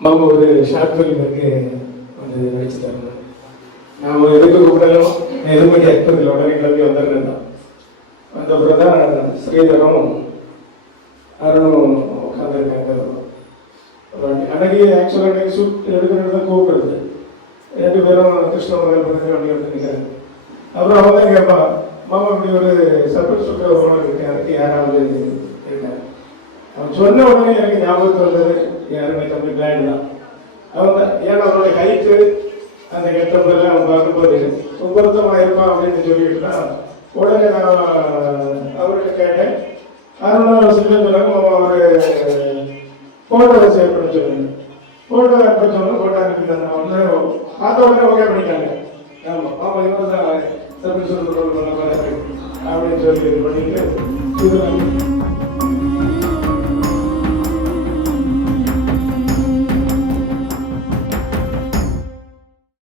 மாமா ஒரு ஷார்ட் ஃபிலிமுக்கு வந்து நடிச்சு தரணும். நாம் எதுக்கு கூப்பிட்டாலும் எதுபடி ஆக்டர் இல்லை, உடனே கிளம்பி வந்துடுறேன் தான். வந்தப்புறம் தான் ஸ்ரீதரும் அருணும் உட்காந்துருக்காங்க. அன்னைக்கு ஆக்சுவலாக அன்னைக்கு ஷூட் எடுக்கிறது தான் கூப்பிடுறது. 2 பேரும் கிருஷ்ண மகள் பண்ணி வண்டி எடுத்து நிற்கிறாங்க. அப்புறம் அவங்க தான் கேட்பா, மாமா இப்படி ஒரு சர்ப்ரைஸ் கொடுக்குற உணவு இருக்கு, அதுக்கு யாராவது இருக்காங்க. அவன் சொன்ன உடனே எனக்கு ஞாபகத்தில் வந்தது யாருமே தம்பி பிளான் தான். அவங்க ஏன்னா அவருடைய ஹைட்டு அந்த கெட்டப்பெல்லாம் அவன் பார்க்கும்போது பொருத்தமாக இருப்பான் அப்படின்னு சொல்லிட்டுனா உடனே நான் அவர்கிட்ட கேட்டேன். அருணா சில சொன்னாங்க அவர் ஃபோட்டோவை சேவ் பண்ண சொல்லுங்க. ஃபோட்டோ அனுப்ப சொன்னால் ஃபோட்டோ அனுப்பிட்டாங்க. வந்து பார்த்த உடனே ஓகே பண்ணிட்டாங்க. ஆமாம் ஆமாம் இவர் தான் சர்வீஸ் பண்ண அப்படின்னு சொல்லி இது பண்ணிட்டு